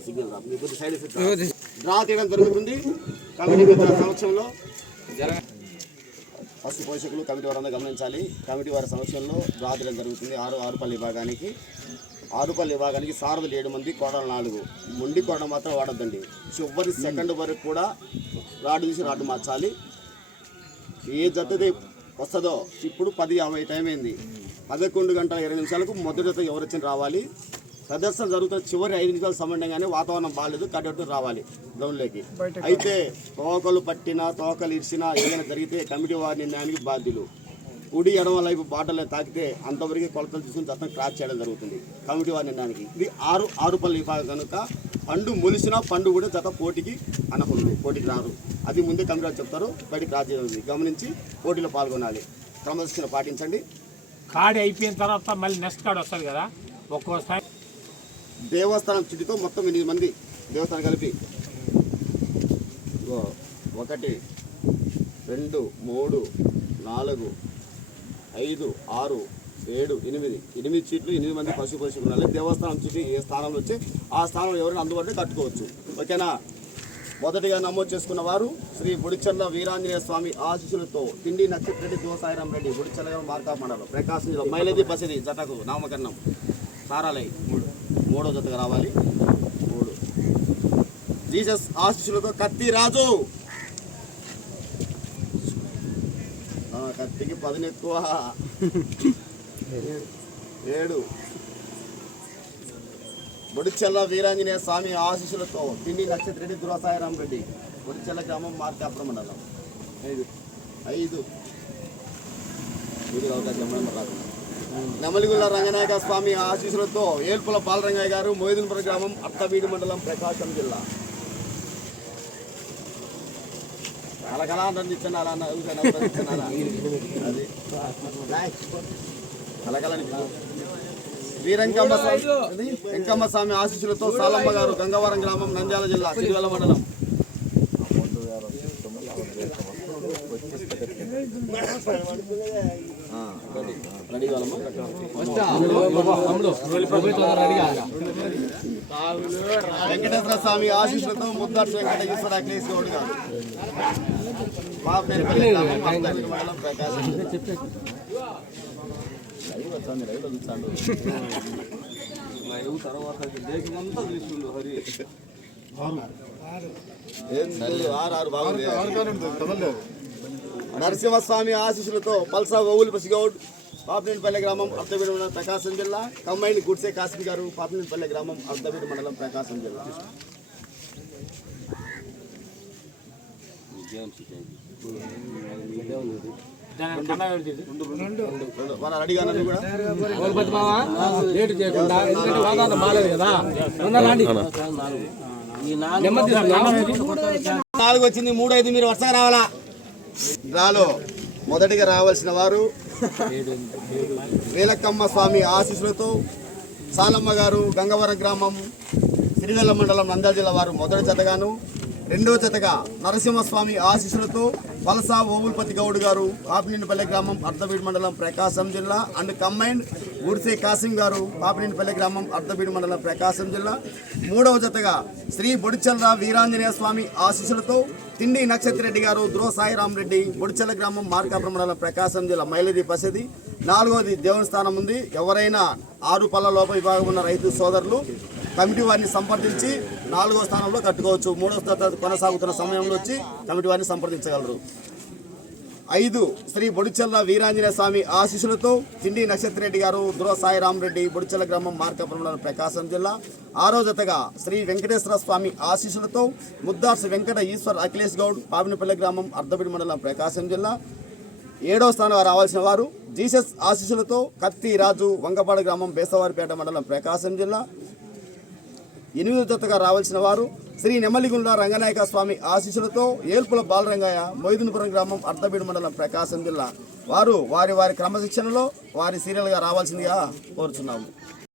Signal మీకు side effect draw తీయడం జరుగుతుంది కమిటీ పెద్దల సంవత్సరంలో ఫస్ట్ పోషకులు కమిటీ వారందరూ గమనించాలి కమిటీ వారి సమక్షంలో డ్రా తీయడం జరుగుతుంది ఆరు ఆరుపల్లి విభాగానికి ఆరుపల్లి విభాగానికి సారథులు ఏడు మంది కోడలు నాలుగు మొండి కోడ మాత్రం వాడద్దండి చివరి సెకండ్ వరకు కూడా రాడు తీసి రాడు మార్చాలి ఏ జతది వస్తుందో ఇప్పుడు పది యాభై టైం అయింది. పదకొండు గంటల ఇరవై నిమిషాలకు మొదటి జత ఎవరు వచ్చిన రావాలి? ప్రదర్శన జరుగుతున్న చివరి ఐదు నిమిషాలు సమయంగానే వాతావరణం బాగాలేదు కట్టెట్టు రావాలి గ్రౌండ్లోకి. అయితే తోకలు పట్టినా తోకలు ఇరిచినా ఏదైనా జరిగితే కమిటీ వారి నిర్ణయానికి బాధ్యులు. కుడి ఎడమ వైపు బాటలు తాకితే అంతవరకు కొలతలు తీసుకుని జతం క్రాస్ చేయడం జరుగుతుంది. కమిటీ వారి నిర్ణయానికి. ఇది ఆరు ఆరు పళ్ళు విభాగం కనుక పండు మొలిసినా పండు కూడా జత పోటీకి అనకూడదు పోటీకి రారు అది ముందే కమిటీ వారు చెప్తారు బయటికి క్రాస్ చేయడం గమనించి పోటీలో పాల్గొనాలి. క్రమశిక్షణ పాటించండి. కార్డ్ అయిపోయిన తర్వాత మళ్ళీ నెక్స్ట్ కార్డ్ వస్తుంది కదా ఒక్కోసారి దేవస్థానం చుట్టూతో మొత్తం ఎనిమిది మంది దేవస్థానం కలిపి. ఒకటి రెండు మూడు నాలుగు ఐదు ఆరు ఏడు ఎనిమిది. ఎనిమిది చీట్లు ఎనిమిది మంది పశు పశువులు ఉండాలి దేవస్థానం చుట్టూ ఏ స్థానంలో వచ్చి ఆ స్థానంలో ఎవరైనా అందుబాటులో కట్టుకోవచ్చు. ఓకేనా? మొదటిగా నమోదు చేసుకున్న వారు శ్రీ బుడిచర్ల వీరాంజనేయ స్వామి ఆశీస్సులతో తిండి నక్షత్రెడ్డి దోసాయిరాం రెడ్డి బుడిచర్ల మార్కా మండలం ప్రకాశం జిల్లా మైలేజీ బసిది జటకు నామకరణం. సారాలై మూడు. మూడో జతగా రావాలి. మూడు. జీసస్ ఆశీస్సులతో కత్తి రాజు. కత్తికి పదిని ఎక్కువ ఏడు. బొడిచెల్ల వీరాంజనేయ స్వామి ఆశీస్సులతో తిండి నక్షత్రెడ్డి దురసాయిరాం రెడ్డి బొడిచెల్ల గ్రామం మార్కాపురం మండలం. ఐదు. ఐదు. ఇది అవకాశం రాకుండా నెమలిగుల్ల రంగనాయక స్వామి ఆశీస్సులతో ఏల్పుల బాలరంగయ్య గారు మోయిదినపురం గ్రామం అత్తవీడి మండలం ప్రకాశం జిల్లా. కలకలా నందించండి అలా కలకలని వీరంకమ్మ స్వామి వెంకమ్మ స్వామి ఆశీస్సులతో సాలమ్మ గారు గంగవరం గ్రామం నంద్యాల జిల్లా సిరివెల్ల మండలం ఆ, రెడీ. రెడీ కావాలమ్మా? వెంకటేశ్వర స్వామి ఆశీస్సులతో ముద్దాడు వెంకటేశ్వర అఖిలేష్ గౌడ్ గారు మద్దతు మండలం, ప్రకాశం తర్వాత దేశమంతా హరి ఆరు ఆరు బాగుంది నరసింహస్వామి ఆశీస్సులతో పల్సా ఓవులు పసిగౌడ్ పాపినేనిపల్లె గ్రామం అర్ధవీడు మండలం ప్రకాశం జిల్లా కంబైన్ గుడ్సే కాసిం గారు పాపినేనిపల్లె గ్రామం అర్ధవీడు మండలం ప్రకాశం జిల్లా. లేట్ చేయకుండా ఎందుకంటే వాతావరణం బాగాలేదు కదా నాలుగు వచ్చింది మూడైదు మీరు వరుసగా రావాలా? డ్రాలో మొదటిగా రావాల్సిన వారు వేలక్కమ్మ స్వామి ఆశీస్సులతో సాలమ్మ గారు గంగవరం గ్రామం సిరివెల్ల మండలం నంద్యాల జిల్లా వారు మొదటి జతగాను రెండవ జతగా నరసింహస్వామి ఆశీస్సులతో వలస ఓవుల్పతి గౌడ్ గారు పాపినేనిపల్లె గ్రామం అర్ధబీడ్ మండలం ప్రకాశం జిల్లా అండ్ కంబైన్డ్ గుడిసే కాసిం గారు పాపినేనిపల్లి గ్రామం అర్ధబీడు మండలం ప్రకాశం జిల్లా. మూడవ జతగా శ్రీ బొడిచల్ర వీరాంజనేయ స్వామి ఆశీస్సులతో తిండి నక్షత్రరెడ్డి గారు ధ్రువ సాయిరామ్ రెడ్డి బొడిచెల్ల గ్రామం మార్కాపురం మండలం ప్రకాశం జిల్లా మైలది పసిది. నాలుగవది దేవుని స్థానం ఉంది. ఎవరైనా ఆరు పళ్ళ లోప విభాగం ఉన్న రైతు సోదరులు కమిటీ వారిని సంప్రదించి నాలుగో స్థానంలో కట్టుకోవచ్చు. మూడో స్థానం కొనసాగుతున్న సమయంలో వచ్చి కమిటీ వారిని సంప్రదించగలరు. ఐదు శ్రీ బొడిచెల్ల వీరాంజనేయ స్వామి ఆశీస్సులతో తిండి నక్షత్రరెడ్డి గారు ధ్రువ సాయిరామరెడ్డి బొడిచెల్ల గ్రామం మార్కాపురం మండలం ప్రకాశం జిల్లా. ఆరో జతగా శ్రీ వెంకటేశ్వర స్వామి ఆశీస్సులతో ముద్దార్స్ వెంకట ఈశ్వర్ అఖిలేష్ గౌడ్ పాపినపల్లి గ్రామం అర్ధపిడి మండలం ప్రకాశం జిల్లా. ఏడవ స్థానం రావాల్సిన వారు జీసస్ ఆశీస్సులతో కత్తి రాజు వంగపాడ గ్రామం బేసవారిపేట మండలం ప్రకాశం జిల్లా. ఎనిమిదో జతగా రావాల్సిన వారు శ్రీ నెమ్మలిగుండ రంగనాయక స్వామి ఆశీస్సులతో ఏల్పుల బాలరంగయ్య మొయిదునపురం గ్రామం అర్ధబీడు మండలం ప్రకాశం జిల్లా. వారు వారి వారి క్రమశిక్షణలో వారి సీరియల్గా రావాల్సిందిగా కోరుచున్నాము.